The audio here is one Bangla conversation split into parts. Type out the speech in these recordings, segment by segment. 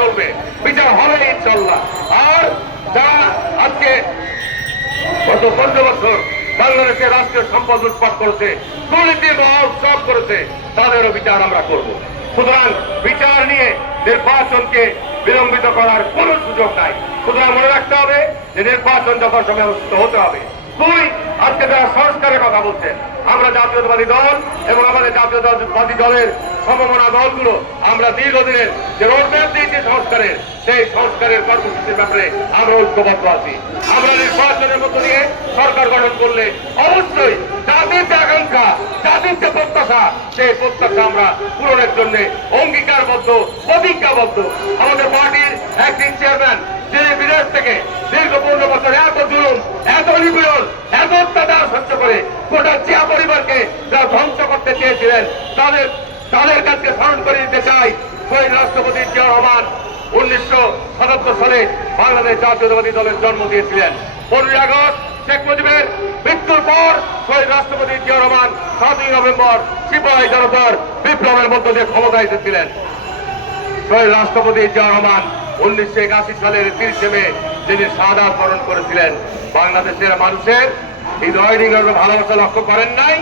চলবে, বিচার হবে ইনশাল্লাহ। আর যারা আজকে গত 15 বছর বাংলাদেশের রাষ্ট্রীয় সম্পদ লুটপাট করেছে, দুর্নীতির মহোৎসব করেছে, তাদেরও বিচার আমরা করব। সুতরাং বিচার নিয়ে নির্বাচনকে বিলম্বিত করার কোনো সুযোগ নাই। সুতরাং মনে রাখতে হবে যে নির্বাচন যথাসময়ে অনুষ্ঠিত হতে হবে। দুই, আজকে যারা সংস্কারের কথা বলছেন, আমরা জাতীয়তাবাদী দল এবং আমাদের জাতীয়তাবাদী দলের সমমনা দলগুলো আমরা দীর্ঘদিনের যে রোডম্যাপ দিয়েছি সংস্কারের, সেই সংস্কারের কর্মসূচির ব্যাপারে আমরা ঐক্যবদ্ধ আছি। আমরা নির্বাচনের মধ্য দিয়ে সরকার গঠন করলে অবশ্যই জাতির যে আকাঙ্ক্ষা, জাতির যে প্রত্যাশা, সেই প্রত্যাশা আমরা পূরণের জন্য অঙ্গীকারবদ্ধ, প্রতিজ্ঞাবদ্ধ। আমাদের পার্টির অ্যাক্টিং চেয়ারম্যান যিনি বিদেশ থেকে দীর্ঘ 15 বছর এত জুলুম, এত নিপীড়ন, এত অত্যাচার সহ্য করে গোটা জিয়া পরিবারকে যারা ধ্বংস করতে চেয়েছিলেন, তাদের কাছে স্মরণ করে দিতে চাই, শহীদ রাষ্ট্রপতি জিয়া রহমান 1977 সালে বাংলাদেশ জাতীয়তাবাদী দলের জন্ম দিয়েছিলেন। 15 আগস্ট শেখ মুজিবের মৃত্যুর পর শহীদ রাষ্ট্রপতি জিয়া রহমান 7ই নভেম্বর সিপাহী জনতার বিপ্লবের মধ্য দিয়ে ক্ষমতায় এসেছিলেন। শহীদ রাষ্ট্রপতি জিয়া রহমান 1981 সালের 30 মে তিনি শাহাদাত বরণ করেছিলেন। বাংলাদেশের মানুষের হৃদয় নিগড়ে ভালোবাসা লক্ষ্য করেন নাই?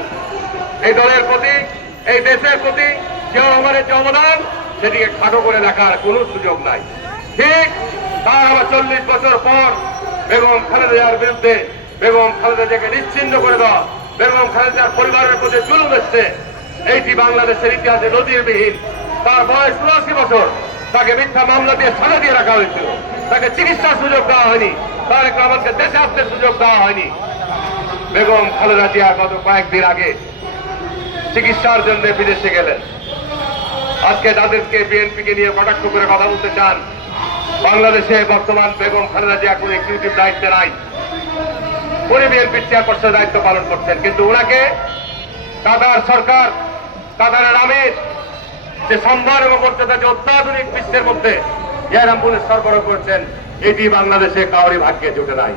এই দলের প্রতি, এই দেশের প্রতি জিয়া রহমানের যে অবদান, সেটিকে খাটো করে দেখার কোনো সুযোগ নাই। ঠিক তার আবার 40 বছর পর বেগম খালেদা জিয়ার বিরুদ্ধে, বেগম খালেদা জিয়াকে নিশ্চিহ্ন করে দেওয়া, বেগম খালেদা জিয়ার পরিবারের প্রতি জুলুম এসছে, এইটি বাংলাদেশের ইতিহাসে নজিরবিহীন। তার বয়স 79 বছর, তাকে মিথ্যা মামলা দিয়ে সাজা দিয়ে রাখা হয়েছিল, তাকে চিকিৎসার সুযোগ দেওয়া হয়নি, তারেক রহমানকে দেশে আসতে সুযোগ দেওয়া হয়নি। বেগম খালেদা জিয়া গত কয়েকদিন আগে চিকিৎসার জন্য বিদেশে গেলেন। আজকে তাদেরকে বিএনপিকে নিয়ে কটাক্ষ করে কথা বলতে চান। বাংলাদেশে বর্তমান বেগম খালেদা জিয়া কোনো এক্সিকিউটিভ দায়িত্বে নাই, উনি বিএনপির চেয়ারপারসনের দায়িত্ব পালন করছেন, কিন্তু ওনাকে কাতার সরকার, কাতারের আমির যে সম্মান এবং মর্যাদা, যে অত্যাধুনিক বিশ্বের মধ্যে এয়ার অ্যাম্বুলেন্স সরবরাহ করছেন, এটি বাংলাদেশে কাউরি ভাগ্যে জুটে নাই।